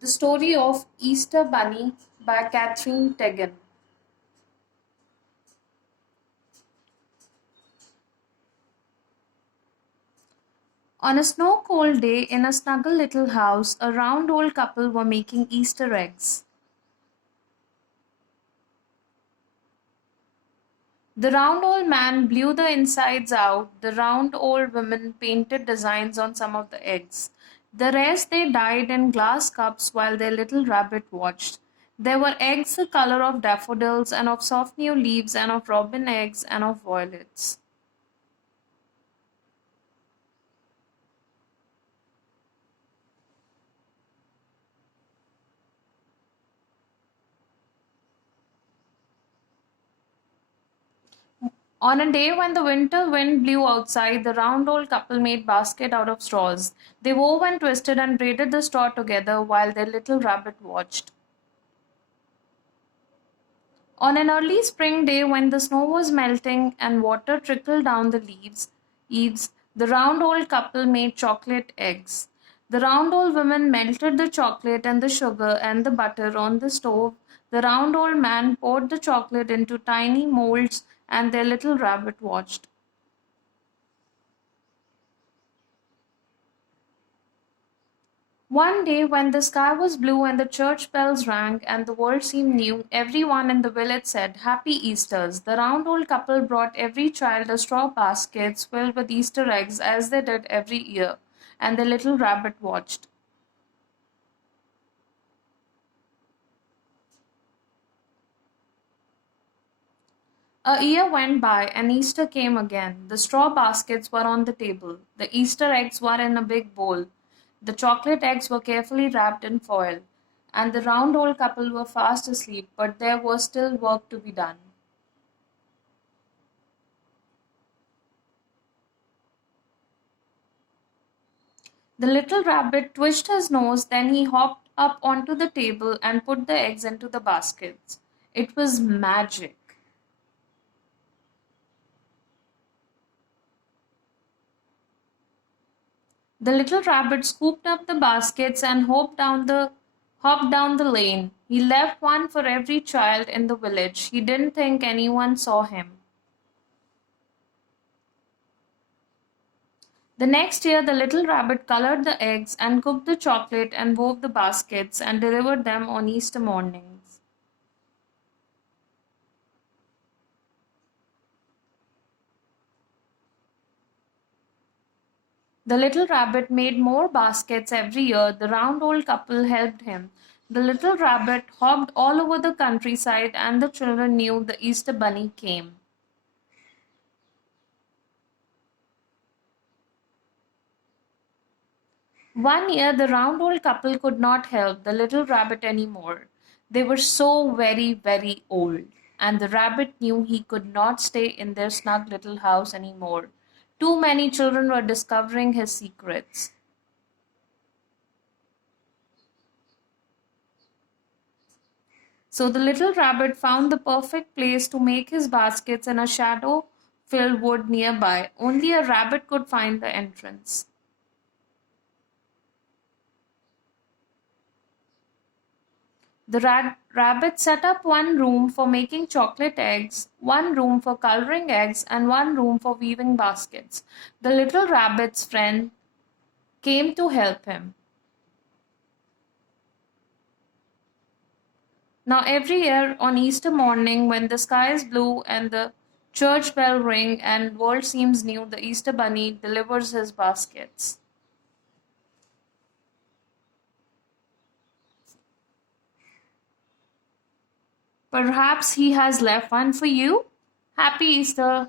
The Story of Easter Bunny by Catherine Tegan. On a snow cold day in a snuggle little house, a round old couple were making Easter eggs. The round old man blew the insides out, the round old woman painted designs on some of the eggs. The rest they dyed in glass cups while their little rabbit watched. There were eggs the color of daffodils and of soft new leaves and of robin eggs and of violets. On a day when the winter wind blew outside, the round old couple made basket out of straws. They wove and twisted and braided the straw together while their little rabbit watched. On an early spring day when the snow was melting and water trickled down the eaves, the round old couple made chocolate eggs. The round old woman melted the chocolate and the sugar and the butter on the stove. The round old man poured the chocolate into tiny molds and their little rabbit watched. One day, when the sky was blue and the church bells rang and the world seemed new, everyone in the village said, Happy Easters. The round old couple brought every child a straw baskets filled with Easter eggs as they did every year, and the little rabbit watched. A year went by and Easter came again. The straw baskets were on the table. The Easter eggs were in a big bowl. The chocolate eggs were carefully wrapped in foil. And the round old couple were fast asleep, but there was still work to be done. The little rabbit twitched his nose, then he hopped up onto the table and put the eggs into the baskets. It was magic. The little rabbit scooped up the baskets and hopped down the lane. He left one for every child in the village. He didn't think anyone saw him. The next year, the little rabbit colored the eggs and cooked the chocolate and wove the baskets and delivered them on Easter mornings. The little rabbit made more baskets every year. The round old couple helped him. The little rabbit hopped all over the countryside, and the children knew the Easter bunny came. One year, the round old couple could not help the little rabbit anymore. They were so very, very old, and the rabbit knew he could not stay in their snug little house anymore. Too many children were discovering his secrets. So the little rabbit found the perfect place to make his baskets in a shadow filled wood nearby. Only a rabbit could find the entrance. The rabbit set up one room for making chocolate eggs, one room for coloring eggs, and one room for weaving baskets. The little rabbit's friend came to help him. Now, every year on Easter morning, when the sky is blue and the church bell ring and world seems new, the Easter bunny delivers his baskets. Perhaps he has left one for you. Happy Easter!